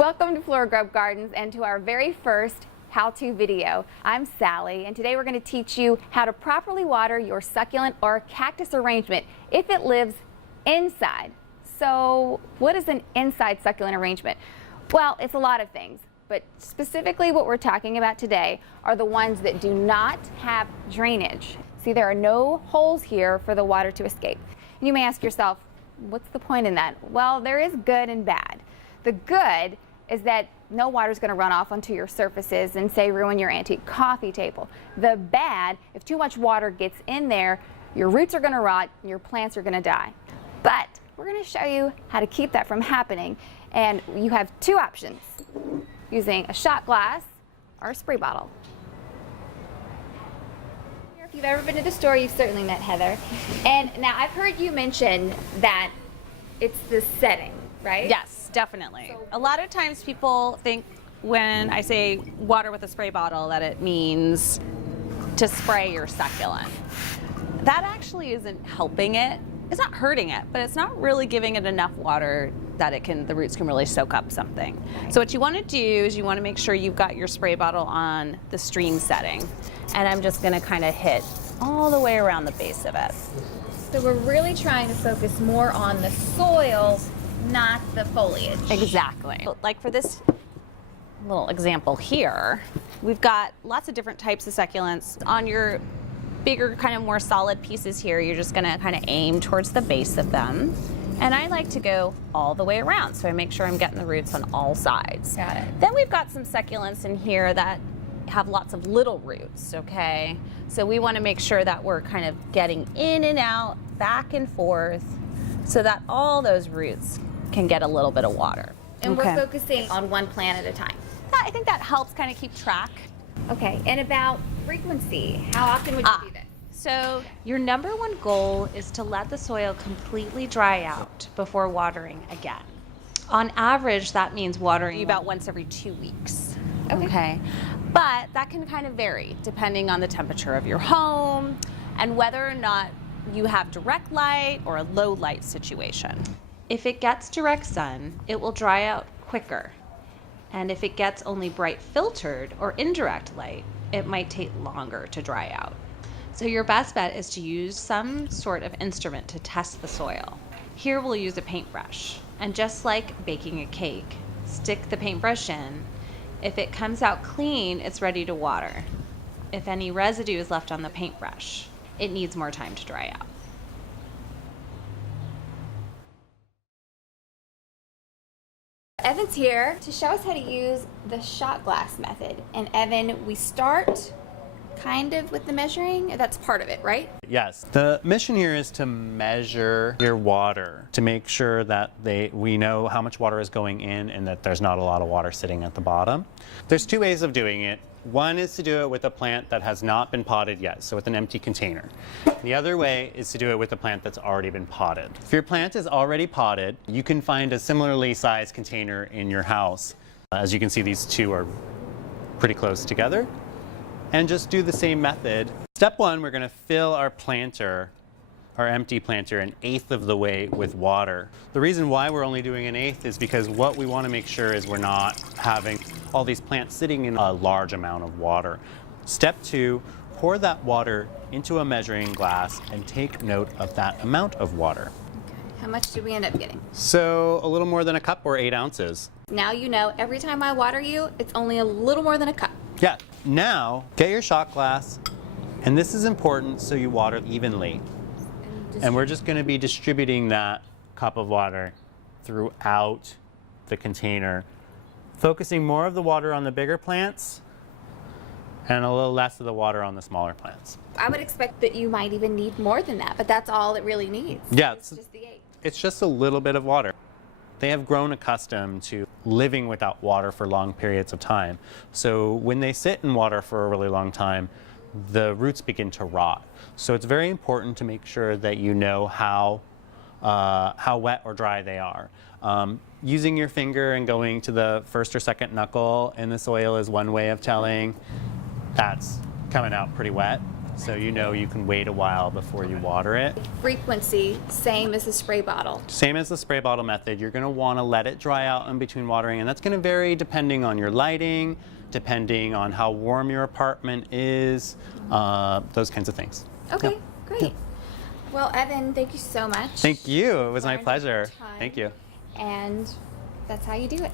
Welcome to Flora Grove Gardens and to our very first how-to video. I'm Sally, and today we're going to teach you how to properly water your succulent or cactus arrangement if it lives inside. So what is an inside succulent arrangement? Well, it's a lot of things, but specifically what we're talking about today are the ones that do not have drainage. See, there are no holes here for the water to escape. And you may ask yourself, what's the point in that? Well, there is good and bad. The good is that no water is going to run off onto your surfaces and, say, ruin your antique coffee table. The bad, if too much water gets in there, your roots are going to rot and your plants are going to die. But we're going to show you how to keep that from happening. And you have two options, using a shot glass or a spray bottle. If you've ever been to the store, you've certainly met Heather. And now I've heard you mention that it's the setting, right? Yes, definitely. A lot of times people think when I say water with a spray bottle that it means to spray your succulent. That actually isn't helping it. It's not hurting it, but it's not really giving it enough water that the roots can really soak up something. Right. So what you want to do is you want to make sure you've got your spray bottle on the stream setting. And I'm just going to kind of hit all the way around the base of it. So we're really trying to focus more on the soil, not the foliage. Exactly. Like for this little example here, we've got lots of different types of succulents. On your bigger, kind of more solid pieces here, you're just gonna kind of aim towards the base of them. And I like to go all the way around, so I make sure I'm getting the roots on all sides. Got it. Then we've got some succulents in here that have lots of little roots, okay? So we wanna make sure that we're kind of getting in and out, back and forth, so that all those roots can get a little bit of water. And we're focusing on one plant at a time. I think that helps kind of keep track. Okay, and about frequency, how often would you do this? So your number one goal is to let the soil completely dry out before watering again. On average, that means watering About once every 2 weeks. Okay. But that can kind of vary depending on the temperature of your home and whether or not you have direct light or a low light situation. If it gets direct sun, it will dry out quicker. And if it gets only bright filtered or indirect light, it might take longer to dry out. So your best bet is to use some sort of instrument to test the soil. Here we'll use a paintbrush. And just like baking a cake, stick the paintbrush in. If it comes out clean, it's ready to water. If any residue is left on the paintbrush, it needs more time to dry out. Evan's here to show us how to use the shot glass method. And Evan, we start kind of with the measuring. That's part of it, right? Yes. The mission here is to measure your water to make sure that we know how much water is going in and that there's not a lot of water sitting at the bottom. There's two ways of doing it. One is to do it with a plant that has not been potted yet, so with an empty container. The other way is to do it with a plant that's already been potted. If your plant is already potted, you can find a similarly sized container in your house. As you can see, these two are pretty close together. And just do the same method. Step one, we're going to fill our planter, our empty planter, 1/8 of the way with water. The reason why we're only doing 1/8 is because what we want to make sure is we're not having all these plants sitting in a large amount of water. Step two, pour that water into a measuring glass and take note of that amount of water. Okay. How much did we end up getting? So a little more than a cup or 8 ounces. Now you know every time I water you, it's only a little more than a cup. Yeah. Now, get your shot glass, and this is important so you water evenly. And we're just going to be distributing that cup of water throughout the container, focusing more of the water on the bigger plants and a little less of the water on the smaller plants. I would expect that you might even need more than that, but that's all it really needs. Yeah, it's just the 8. It's just a little bit of water. They have grown accustomed to living without water for long periods of time. So when they sit in water for a really long time, the roots begin to rot. So it's very important to make sure that you know how wet or dry they are. Using your finger and going to the first or second knuckle in the soil is one way of telling that's coming out pretty wet. so you know you can wait a while before you water it. Frequency, same as the spray bottle. Same as the spray bottle method, you're going to want to let it dry out in between watering, and that's going to vary depending on your lighting, depending on how warm your apartment is, those kinds of things. Okay, Yeah. great. Yeah. Well, Evan, thank you so much. Thank you. It was my Learned a pleasure. ton. Thank you. And that's how you do it.